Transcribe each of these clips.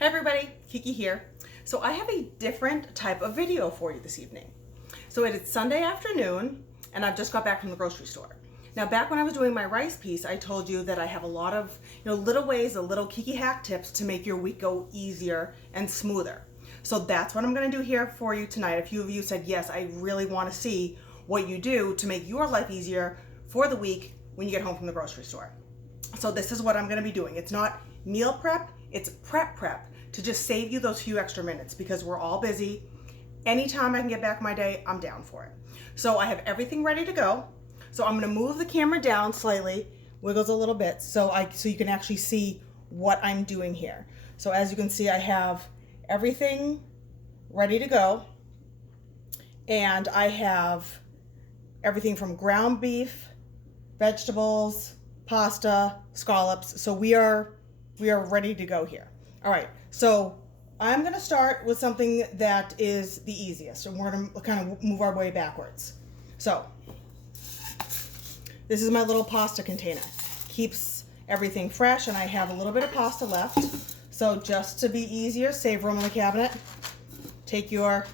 Hi everybody, Kiki here. So I have a different type of video for you this evening. So it is Sunday afternoon and I've just got back from the grocery store. Now back when I was doing my rice piece, I told you that I have a lot of little ways, little Kiki hack tips to make your week go easier and smoother. So that's what I'm going to do here for you tonight. A few of you said, yes, I really want to see what you do to make your life easier for the week when you get home from the grocery store. So this is what I'm going to be doing. It's not meal prep, it's prep to just save you those few extra minutes because we're all busy. Anytime I can get back my day, I'm down for it. So I have everything ready to go. So I'm going to move the camera down slightly, wiggles a little bit, so you can actually see what I'm doing here. So as you can see, I have everything ready to go, and I have everything from ground beef, vegetables, pasta, scallops. So we are ready to go here. All right, so I'm gonna start with something that is the easiest, and we're gonna kind of move our way backwards. So this is my little pasta container. Keeps everything fresh, and I have a little bit of pasta left. So just to be easier, save room in the cabinet, take your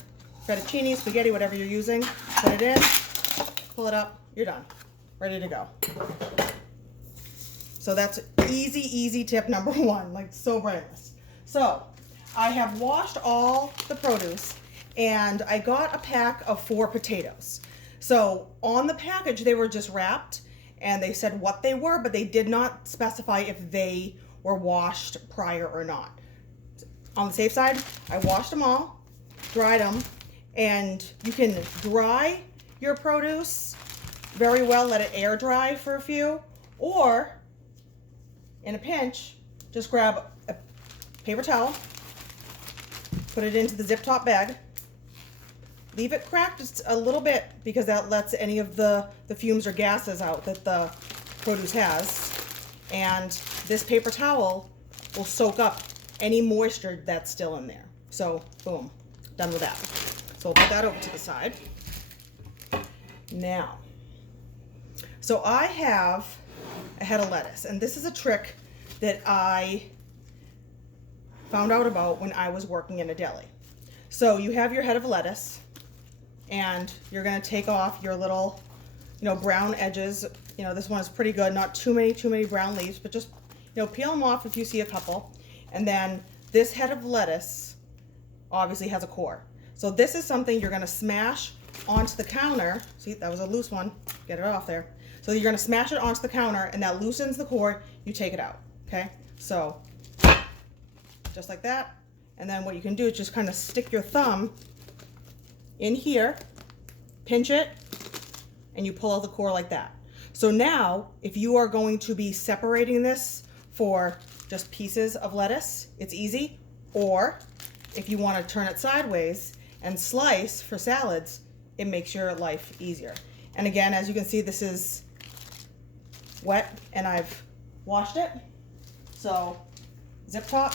fettuccine, spaghetti, whatever you're using, put it in, pull it up, you're done, ready to go. So that's easy tip number one, like so brainless. So I have washed all the produce and I got a pack of 4 potatoes. So on the package, they were just wrapped and they said what they were, but they did not specify if they were washed prior or not. On the safe side, I washed them all, dried them, and you can dry your produce very well, let it air dry for a few, or in a pinch, just grab a paper towel, put it into the zip top bag, leave it cracked just a little bit because that lets any of the fumes or gases out that the produce has. And this paper towel will soak up any moisture that's still in there. So boom, done with that. So we'll put that over to the side. Now, so I have a head of lettuce, and this is a trick that I found out about when I was working in a deli. So you have your head of lettuce, and you're going to take off your little, brown edges. This one is pretty good, not too many brown leaves, but just, peel them off if you see a couple. And then this head of lettuce obviously has a core. So this is something you're going to smash onto the counter. See, that was a loose one. Get it off there. So you're going to smash it onto the counter, and that loosens the core. You take it out. Okay, so just like that. And then what you can do is just kind of stick your thumb in here, pinch it, and you pull out the core like that. So now, if you are going to be separating this for just pieces of lettuce, it's easy. Or if you want to turn it sideways and slice for salads, it makes your life easier. And again, as you can see, this is wet and I've washed it. So zip top,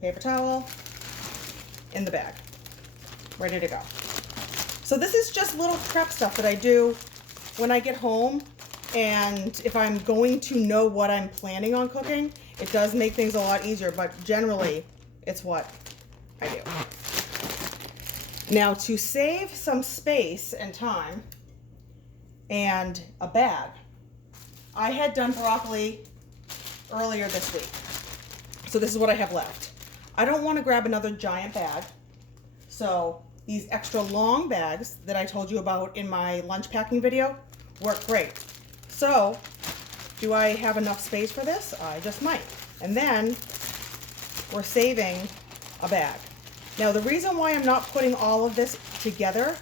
paper towel, in the bag, ready to go. So this is just little prep stuff that I do when I get home, and if I'm going to know what I'm planning on cooking, it does make things a lot easier, but generally it's what I do. Now, to save some space and time and a bag, I had done broccoli earlier this week. So this is what I have left. I don't want to grab another giant bag. So these extra long bags that I told you about in my lunch packing video work great. So do I have enough space for this? I just might. And then we're saving a bag. Now the reason why I'm not putting all of this together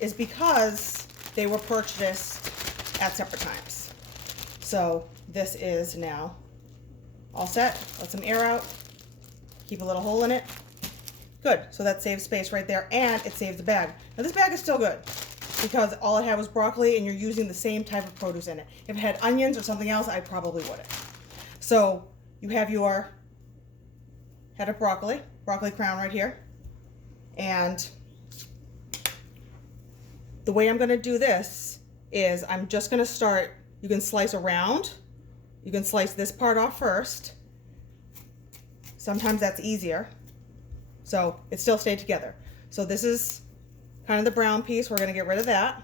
is because they were purchased at separate times. So this is now all set. Let some air out. Keep a little hole in it. Good. So that saves space right there, and it saves the bag. Now this bag is still good because all it had was broccoli, and you're using the same type of produce in it. If it had onions or something else, I probably wouldn't. So you have your head of broccoli crown right here. And the way I'm going to do this is I'm just going to start, you can slice around. You can slice this part off first, Sometimes that's easier. So it still stayed together. So this is kind of the brown piece. We're going to get rid of that.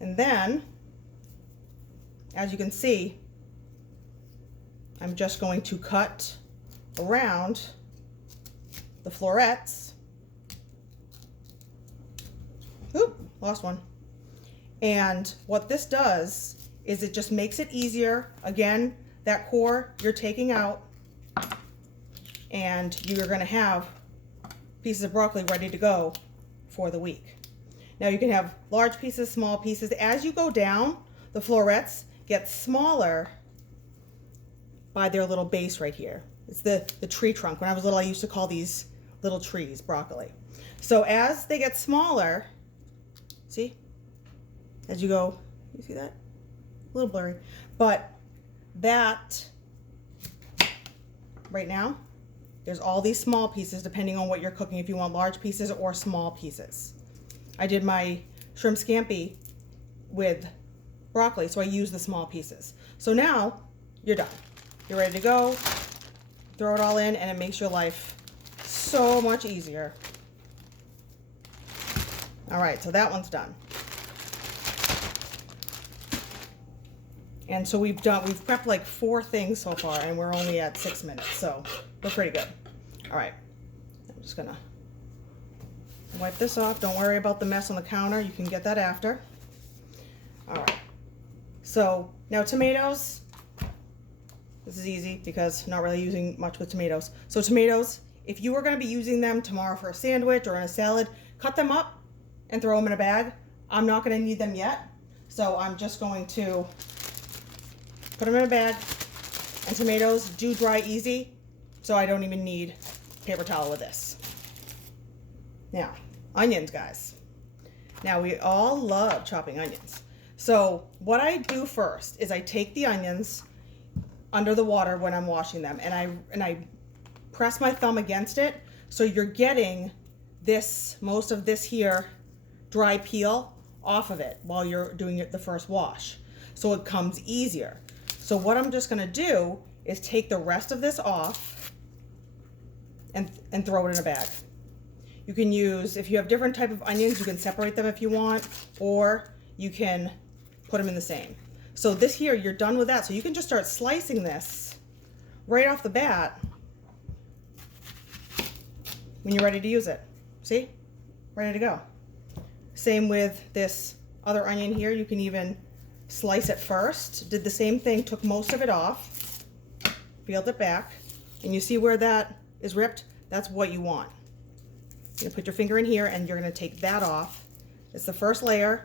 And then, as you can see, I'm just going to cut around the florets. Oop, lost one. And what this does is it just makes it easier. Again, that core you're taking out, and you're going to have pieces of broccoli ready to go for the week. Now you can have large pieces, small pieces. As you go down, the florets get smaller by their little base right here. It's the tree trunk. When I was little, I used to call these little trees broccoli. So as they get smaller, see, as you go, you see that? A little blurry, but that right now, there's all these small pieces depending on what you're cooking, if you want large pieces or small pieces. I did my shrimp scampi with broccoli, so I used the small pieces. So now you're done. You're ready to go. Throw it all in, and it makes your life so much easier. All right, so that one's done. And so we've prepped like 4 things so far, and we're only at 6 minutes, so we're pretty good. All right, I'm just gonna wipe this off. Don't worry about the mess on the counter. You can get that after. All right, so now tomatoes. This is easy because I'm not really using much with tomatoes. So tomatoes, if you were gonna be using them tomorrow for a sandwich or in a salad, cut them up and throw them in a bag. I'm not gonna need them yet, so I'm just going to put them in a bag. And tomatoes do dry easy, so I don't even need paper towel with this. Now, onions, guys. Now, we all love chopping onions. So what I do first is I take the onions under the water when I'm washing them, and I press my thumb against it, so you're getting this, most of this here, dry peel off of it while you're doing it the first wash, so it comes easier. So what I'm just gonna do is take the rest of this off and throw it in a bag. You can use, if you have different type of onions, you can separate them if you want, or you can put them in the same. So this here, you're done with that. So you can just start slicing this right off the bat when you're ready to use it. See? Ready to go. Same with this other onion here. You can even slice it first. Did the same thing, took most of it off, peeled it back, and you see where that is ripped? That's what you want. You're gonna put your finger in here and you're gonna take that off. It's the first layer,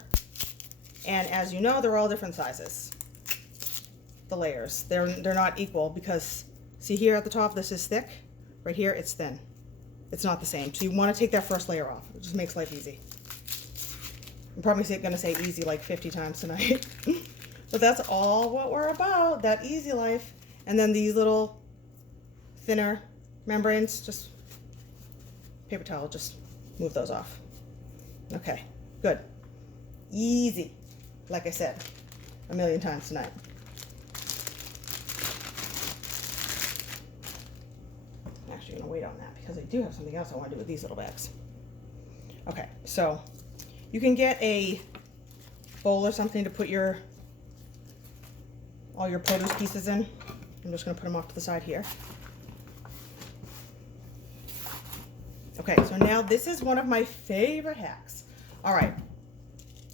and as you know, they're all different sizes. The layers, they're not equal because see here at the top, this is thick. Right here, it's thin. It's not the same. So you wanna take that first layer off. It just makes life easy. I'm probably gonna say easy like 50 times tonight. But that's all what we're about, that easy life. And then these little thinner membranes, just paper towel, just move those off. Okay, good. Easy, like I said, a million times tonight. I'm actually gonna wait on that because I do have something else I wanna do with these little bags. Okay, so you can get a bowl or something to put all your produce pieces in. I'm just gonna put them off to the side here. Okay, so now this is one of my favorite hacks. All right,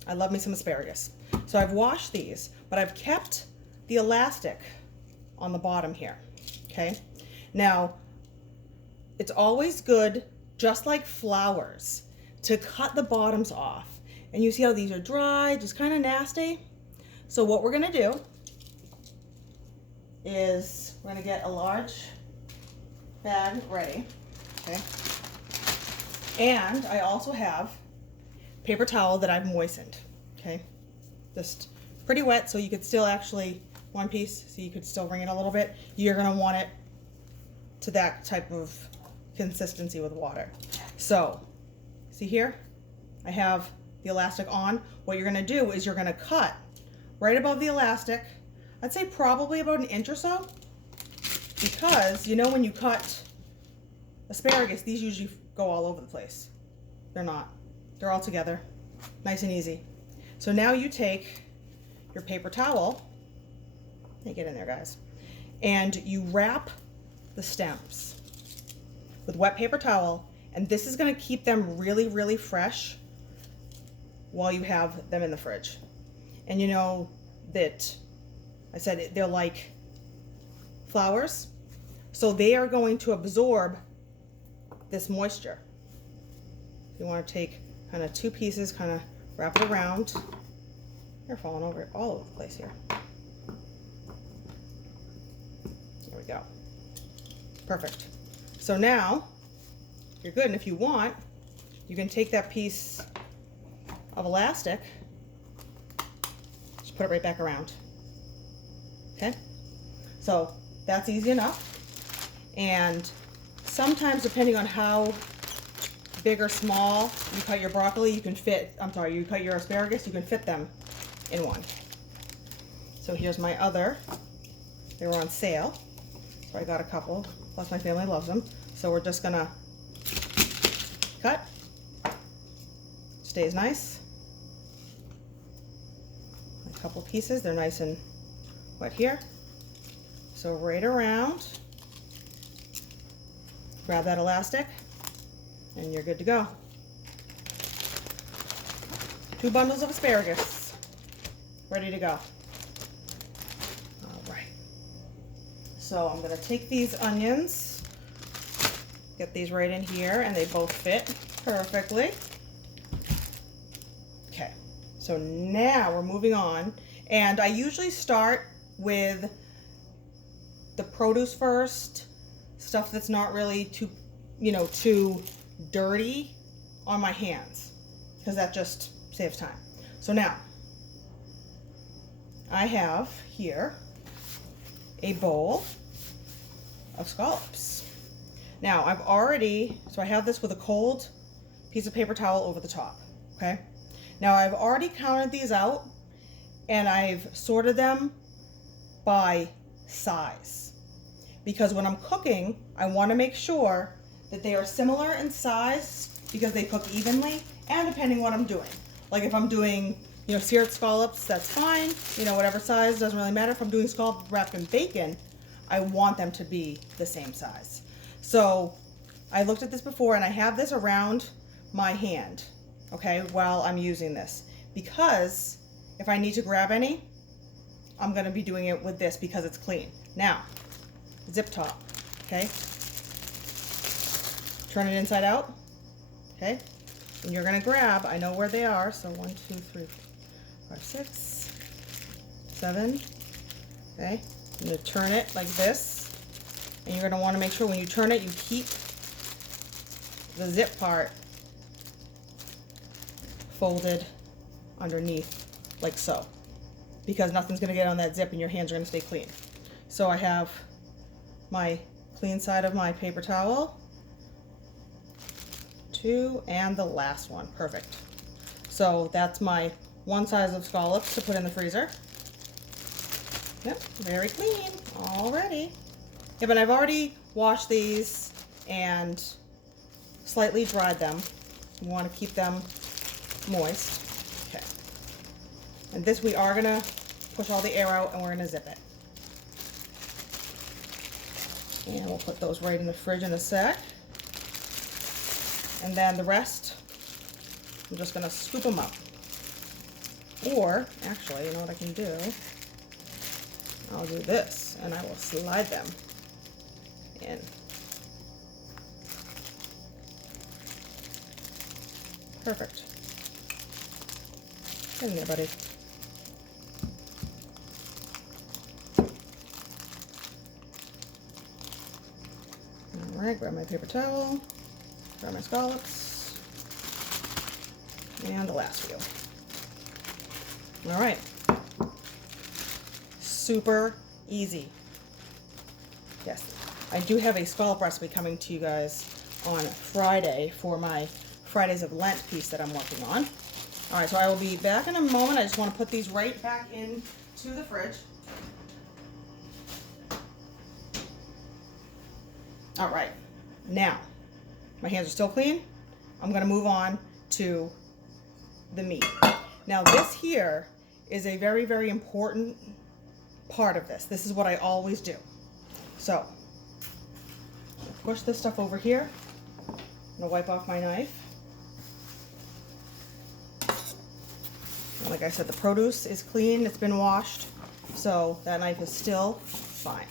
I love me some asparagus. So I've washed these, but I've kept the elastic on the bottom here, okay? Now, it's always good, just like flowers, to cut the bottoms off. And you see how these are dry, just kind of nasty. So what we're gonna do is we're gonna get a large bag ready, okay? And I also have paper towel that I've moistened, okay? Just pretty wet, so you could still actually, one piece, so you could still wring it a little bit. You're gonna want it to that type of consistency with water. So, see here? I have the elastic on. What you're gonna do is you're gonna cut right above the elastic, I'd say probably about an inch or so. because you know when you cut asparagus, these usually go all over the place. They're not. They're all together, nice and easy. So now you take your paper towel, hey, get in there guys, and you wrap the stems with wet paper towel, and this is going to keep them really, really fresh while you have them in the fridge. And you know that I said they're like flowers, so they are going to absorb this moisture. You want to take kind of 2 pieces, kind of wrap it around. They're falling over all over the place here. There we go. Perfect. So now you're good, and if you want, you can take that piece of elastic, just put it right back around. Okay? So that's easy enough. And sometimes, depending on how big or small you cut your broccoli, you can fit, you cut your asparagus, you can fit them in one. So here's my other. They were on sale, so I got a couple, plus my family loves them. So we're just gonna cut. Stays nice. A couple pieces, they're nice and wet here. So right around, grab that elastic, and you're good to go. 2 bundles of asparagus, ready to go. All right. So I'm gonna take these onions, get these right in here, and they both fit perfectly. Okay, so now we're moving on, and I usually start with the produce first, stuff that's not really too, too dirty on my hands, because that just saves time. So now I have here a bowl of scallops. Now so I have this with a cold piece of paper towel over the top, okay? Now I've already counted these out, and I've sorted them by size, because when I'm cooking, I want to make sure that they are similar in size, because they cook evenly, and depending what I'm doing. Like if I'm doing, seared scallops, that's fine. Whatever size, doesn't really matter. If I'm doing scallop wrapped in bacon, I want them to be the same size. So I looked at this before, and I have this around my hand, okay, while I'm using this, because if I need to grab any, I'm going to be doing it with this because it's clean. Now, zip top, okay? Turn it inside out, okay? And you're going to grab, I know where they are, so 1, 2, 3, 4, 5, 6, 7, okay? You're going to turn it like this, and you're going to want to make sure when you turn it, you keep the zip part folded underneath, like so, because nothing's going to get on that zip and your hands are going to stay clean. So I have my clean side of my paper towel, 2, and the last one. Perfect. So that's my 1 size of scallops to put in the freezer. Yep, very clean already. Yeah, but I've already washed these and slightly dried them. You want to keep them moist. Okay. And this, we are gonna push all the air out, and we're gonna zip it. And we'll put those right in the fridge in a sec. And then the rest, I'm just gonna scoop them up. Or, actually, you know what I can do? I'll do this, and I will slide them in. Perfect. Get in there, buddy. All right, grab my paper towel, grab my scallops, and the last few. All right. Super easy. Yes, I do have a scallop recipe coming to you guys on Friday for my Fridays of Lent piece that I'm working on. All right, so I will be back in a moment. I just want to put these right back into the fridge. All right, now my hands are still clean. I'm gonna move on to the meat. Now this here is a very, very important part of this. This is what I always do. So, push this stuff over here. I'm gonna wipe off my knife. And like I said, the produce is clean, it's been washed, so that knife is still fine.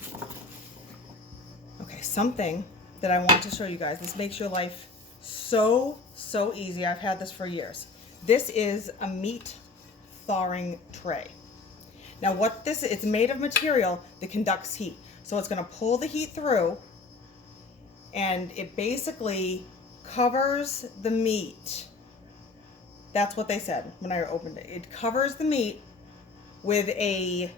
Okay, something that I want to show you guys. This makes your life so easy. I've had this for years. This is a meat thawing tray. Now what this is, it's made of material that conducts heat. So it's gonna pull the heat through, and it basically covers the meat. That's what they said when I opened it. It covers the meat with a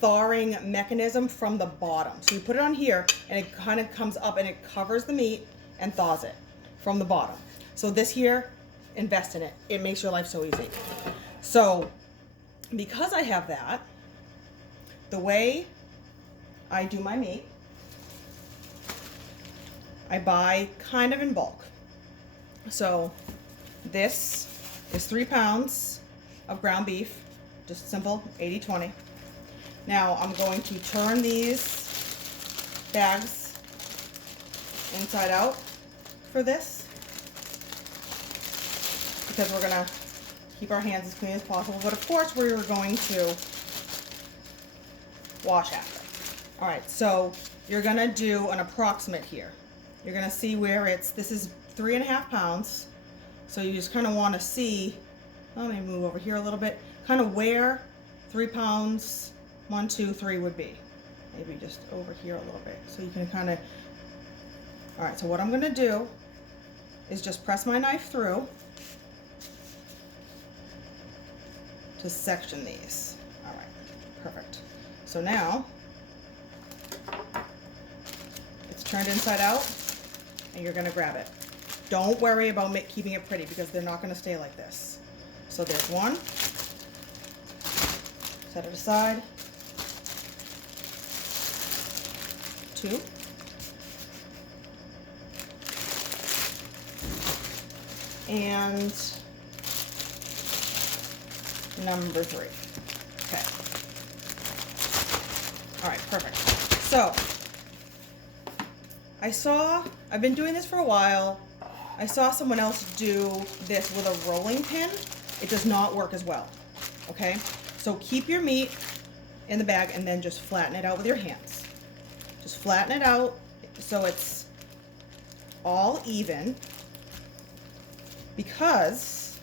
thawing mechanism from the bottom. So you put it on here and it kind of comes up and it covers the meat and thaws it from the bottom. So this here, invest in it. It makes your life so easy. So because I have that, the way I do my meat, I buy kind of in bulk. So this is 3 pounds of ground beef, just simple 80-20. Now I'm going to turn these bags inside out for this, because we're gonna keep our hands as clean as possible, but of course we're going to wash after. All right, so you're gonna do an approximate here. You're gonna see where this is 3.5 pounds. So you just kind of want to see, let me move over here a little bit, kind of where 3 pounds, 1, 2, 3 would be. Maybe just over here a little bit. So you can kind of, all right, so what I'm gonna do is just press my knife through to section these. All right, perfect. So now it's turned inside out and you're gonna grab it. Don't worry about keeping it pretty because they're not gonna stay like this. So there's one, set it aside, 2, and number 3. Okay. All right, perfect. So I've been doing this for a while. I saw someone else do this with a rolling pin. It does not work as well, okay? So keep your meat in the bag and then just flatten it out with your hands. Just flatten it out so it's all even, because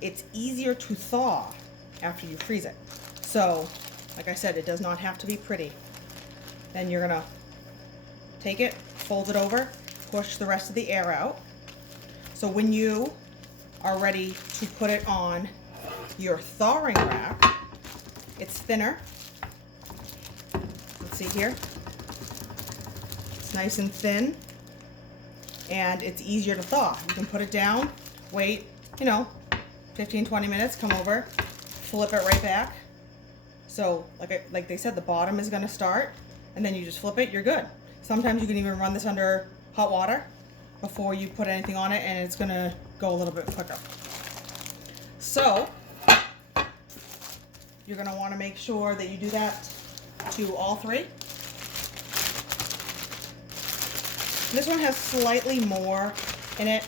it's easier to thaw after you freeze it. So, like I said, it does not have to be pretty. Then you're gonna take it, fold it over, push the rest of the air out. So when you are ready to put it on your thawing rack, it's thinner. Let's see here. It's nice and thin, and it's easier to thaw. You can put it down, wait, 15-20 minutes, come over, flip it right back. So like they said, the bottom is gonna start, and then you just flip it, you're good. Sometimes you can even run this under hot water before you put anything on it, and it's gonna go a little bit quicker. So you're gonna wanna make sure that you do that to all 3. This one has slightly more in it,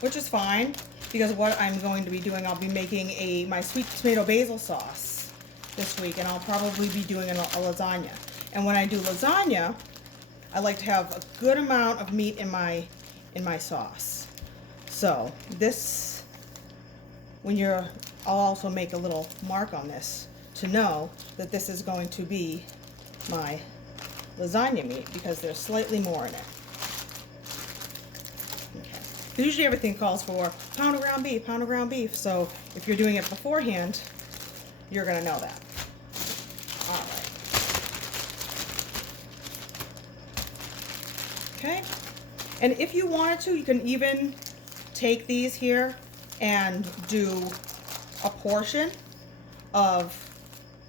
which is fine, because what I'm going to be doing, I'll be making my sweet tomato basil sauce this week, and I'll probably be doing a lasagna. And when I do lasagna, I like to have a good amount of meat in my sauce. So this, I'll also make a little mark on this to know that this is going to be my lasagna meat, because there's slightly more in it. Okay. Usually everything calls for pound of ground beef, so if you're doing it beforehand, you're gonna know that. All right. Okay. And if you wanted to, you can even take these here and do a portion of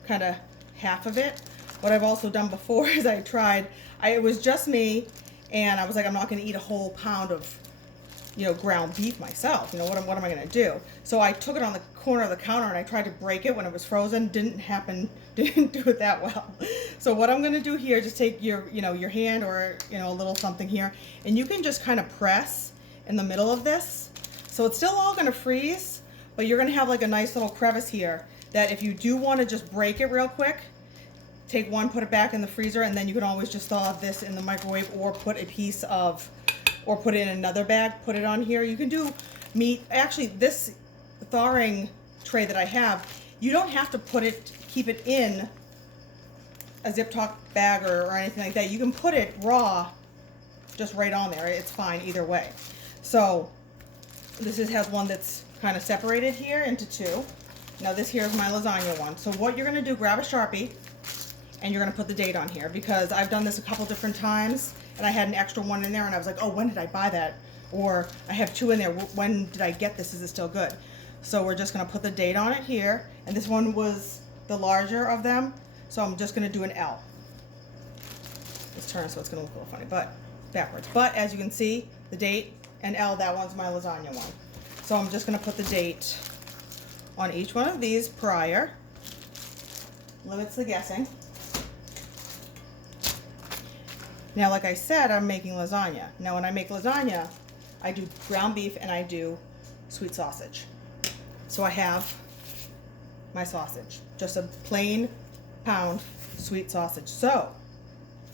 kind of half of it. what I've also done before is it was just me, and I was like, I'm not going to eat a whole pound of, you know, ground beef myself. You know, what am I going to do? So I took it on the corner of the counter and I tried to break it when it was frozen. Didn't do it that well. So what I'm going to do here, just take your hand or, you know, a little something here, and you can just kind of press in the middle of this. So it's still all going to freeze, but you're going to have like a nice little crevice here that if you do want to just break it real quick, take one, put it back in the freezer, and then you can always just thaw this in the microwave, or put it in another bag, put it on here. You can do meat. Actually, this thawing tray that I have, you don't have to keep it in a zip top bag or anything like that. You can put it raw just right on there. It's fine either way. So this has one that's kind of separated here into two. Now this here is my lasagna one. So what you're going to do, grab a Sharpie, and you're going to put the date on here, because I've done this a couple different times and I had an extra one in there and I was like, oh, when did I buy that? Or I have two in there. When did I get this? Is it still good? So we're just going to put the date on it here. And this one was the larger of them. So I'm just going to do an L. Let's turn it so it's going to look a little funny, but backwards. But as you can see, the date and L, that one's my lasagna one. So I'm just going to put the date on each one of these prior. Limits the guessing. Now, like I said, I'm making lasagna. Now, when I make lasagna, I do ground beef and I do sweet sausage. So I have my sausage, just a plain pound sweet sausage. So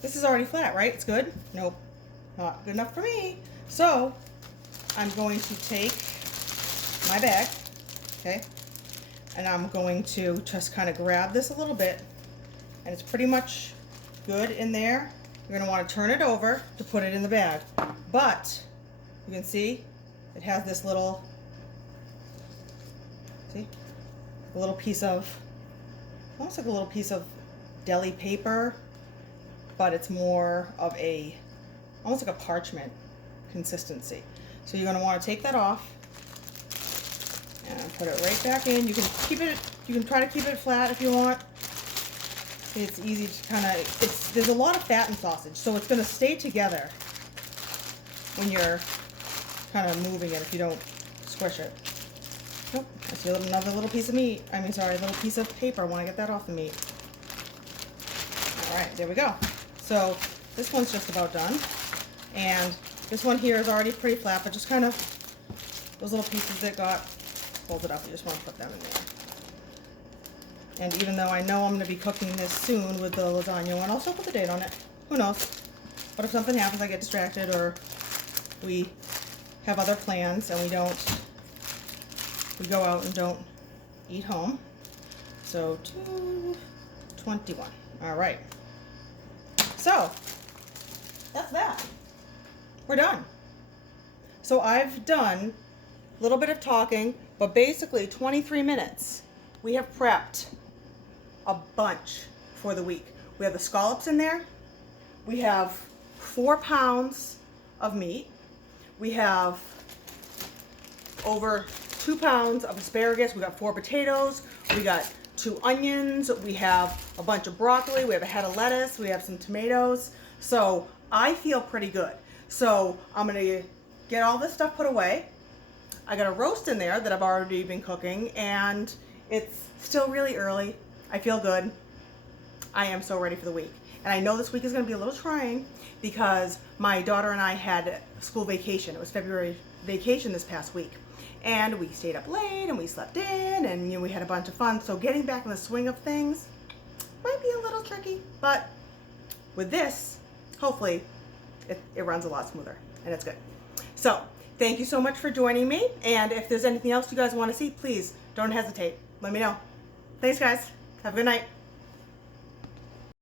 this is already flat, right? It's good? Nope, not good enough for me. So I'm going to take my bag, okay, and I'm going to just kind of grab this a little bit, and it's pretty much good in there. You're going to want to turn it over to put it in the bag. But you can see it has this little, see, a little piece of, almost like a little piece of deli paper, but it's more of a, almost like a parchment consistency. So you're going to want to take that off and put it right back in. You can try to keep it flat if you want. It's easy to kind of, there's a lot of fat in sausage, so it's going to stay together when you're kind of moving it if you don't squish it. Nope, I see another little piece of meat. A little piece of paper. I want to get that off the meat. All right, there we go. So this one's just about done. And this one here is already pretty flat, but just kind of those little pieces that got folded up, you just want to put them in there. And even though I know I'm going to be cooking this soon with the lasagna one, I'll still put the date on it. Who knows? But if something happens, I get distracted, or we have other plans and we go out and don't eat home. So 2/21. All right. So that's that. We're done. So I've done a little bit of talking, but basically 23 minutes. We have prepped a bunch for the week. We have the scallops in there. We have 4 pounds of meat. We have over 2 pounds of asparagus. We got 4 potatoes. We got 2 onions. We have a bunch of broccoli. We have a head of lettuce. We have some tomatoes. So I feel pretty good. So I'm gonna get all this stuff put away. I got a roast in there that I've already been cooking, and it's still really early. I feel good. I am so ready for the week. And I know this week is going to be a little trying because my daughter and I had school vacation. It was February vacation this past week. And we stayed up late and we slept in, and we had a bunch of fun. So getting back in the swing of things might be a little tricky. But with this, hopefully it runs a lot smoother and it's good. So thank you so much for joining me. And if there's anything else you guys want to see, please don't hesitate. Let me know. Thanks, guys. Have a good night.